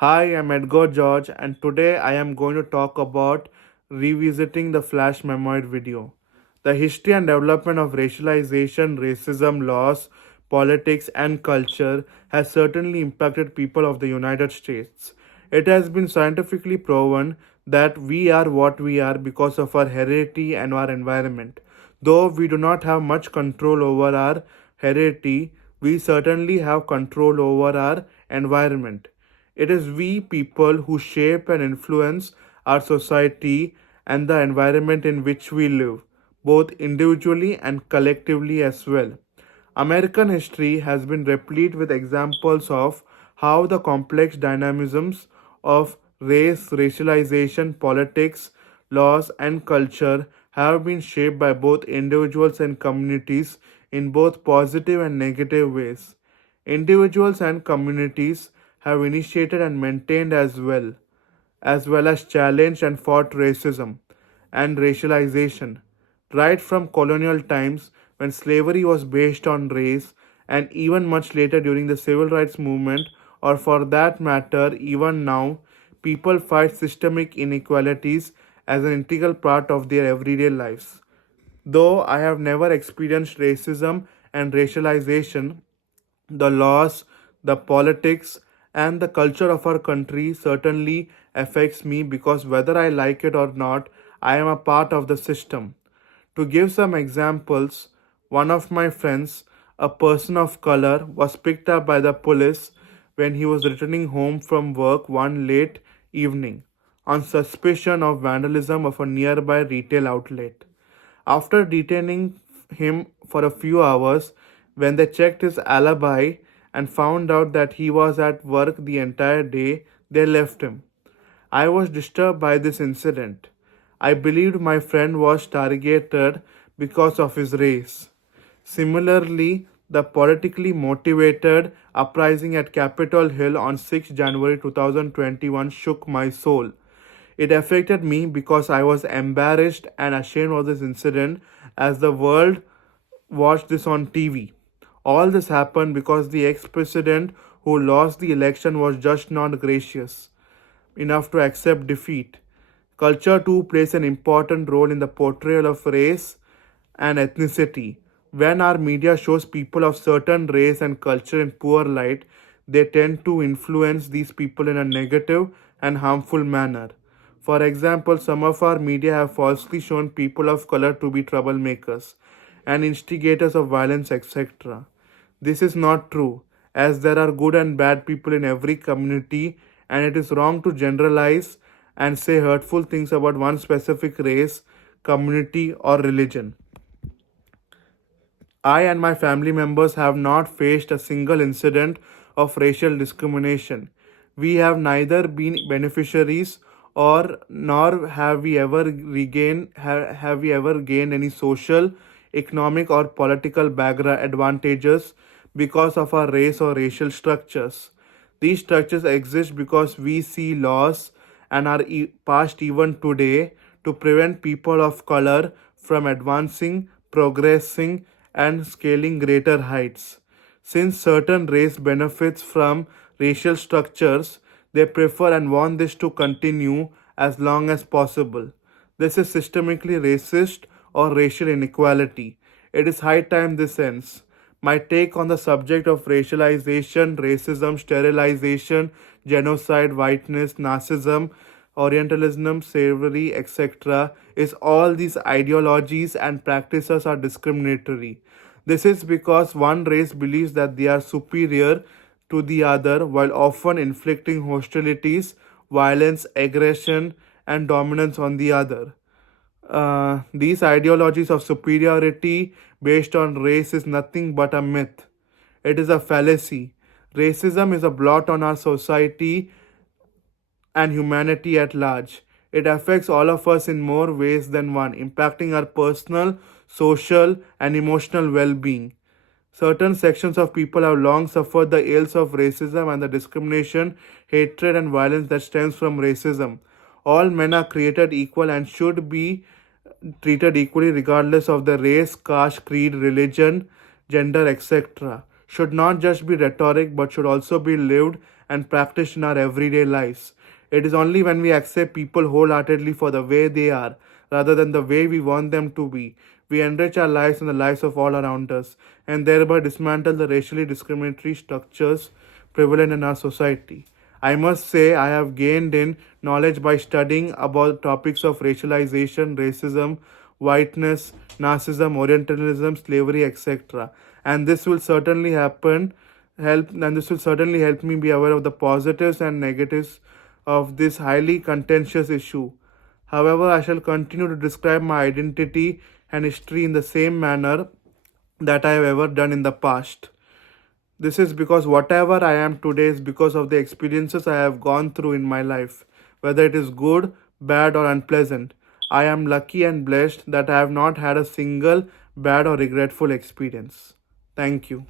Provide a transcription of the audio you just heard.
Hi, I'm Edgar George, and today I am going to talk about revisiting the Flash Memoir video. The history and development of racialization, racism, laws, politics, and culture has certainly impacted people of the United States. It has been scientifically proven that we are what we are because of our heredity and our environment. Though we do not have much control over our heredity, we certainly have control over our environment. It is we people who shape and influence our society and the environment in which we live, both individually and collectively as well. American history has been replete with examples of how the complex dynamisms of race, racialization, politics, laws, and culture have been shaped by both individuals and communities in both positive and negative ways. Individuals and communities have initiated and maintained as well as challenged and fought racism and racialization, right from colonial times when slavery was based on race, and even much later during the civil rights movement, or for that matter, even now, people fight systemic inequalities as an integral part of their everyday lives. Though I have never experienced racism and racialization, the laws, the politics, and the culture of our country certainly affects me because whether I like it or not, I am a part of the system. To give some examples, one of my friends, a person of color, was picked up by the police when he was returning home from work one late evening on suspicion of vandalism of a nearby retail outlet. After detaining him for a few hours, when they checked his alibi and found out that he was at work the entire day, they left him. I was disturbed by this incident. I believed my friend was targeted because of his race. Similarly, the politically motivated uprising at Capitol Hill on 6 January 2021 shook my soul. It affected me because I was embarrassed and ashamed of this incident as the world watched this on TV. All this happened because the ex president who lost the election was just not gracious enough to accept defeat. Culture too plays an important role in the portrayal of race and ethnicity. When our media shows people of certain race and culture in poor light, they tend to influence these people in a negative and harmful manner. For example, some of our media have falsely shown people of color to be troublemakers and instigators of violence, etc. This is not true, as there are good and bad people in every community, and it is wrong to generalize and say hurtful things about one specific race, community, or religion. I and my family members have not faced a single incident of racial discrimination. We have neither been beneficiaries or nor have we ever gained any social, economic or political background advantages because of our race or racial structures. These structures exist because we see laws and are passed even today to prevent people of color from advancing, progressing, and scaling greater heights. Since certain race benefits from racial structures, they prefer and want this to continue as long as possible. This is systemically racist or racial inequality. It is high time this ends. My take on the subject of racialization, racism, sterilization, genocide, whiteness, narcissism, Orientalism, slavery, etc., is all these ideologies and practices are discriminatory. This is because one race believes that they are superior to the other while often inflicting hostilities, violence, aggression, and dominance on the other. These ideologies of superiority based on race is nothing but a myth. It is a fallacy. Racism is a blot on our society and humanity at large. It affects all of us in more ways than one, impacting our personal, social, and emotional well being. Certain sections of people have long suffered the ills of racism and the discrimination, hatred, and violence that stems from racism. All men are created equal and should be treated equally regardless of the race, caste, creed, religion, gender, etc. Should not just be rhetoric but should also be lived and practiced in our everyday lives. It is only when we accept people wholeheartedly for the way they are, rather than the way we want them to be, we enrich our lives and the lives of all around us, and thereby dismantle the racially discriminatory structures prevalent in our society. I must say I have gained in knowledge by studying about topics of racialization, racism, whiteness, narcissism, orientalism, slavery, etc. And this will certainly help me be aware of the positives and negatives of this highly contentious issue. However, I shall continue to describe my identity and history in the same manner that I have ever done in the past. This is because whatever I am today is because of the experiences I have gone through in my life, whether it is good, bad, or unpleasant. I am lucky and blessed that I have not had a single bad or regretful experience. Thank you.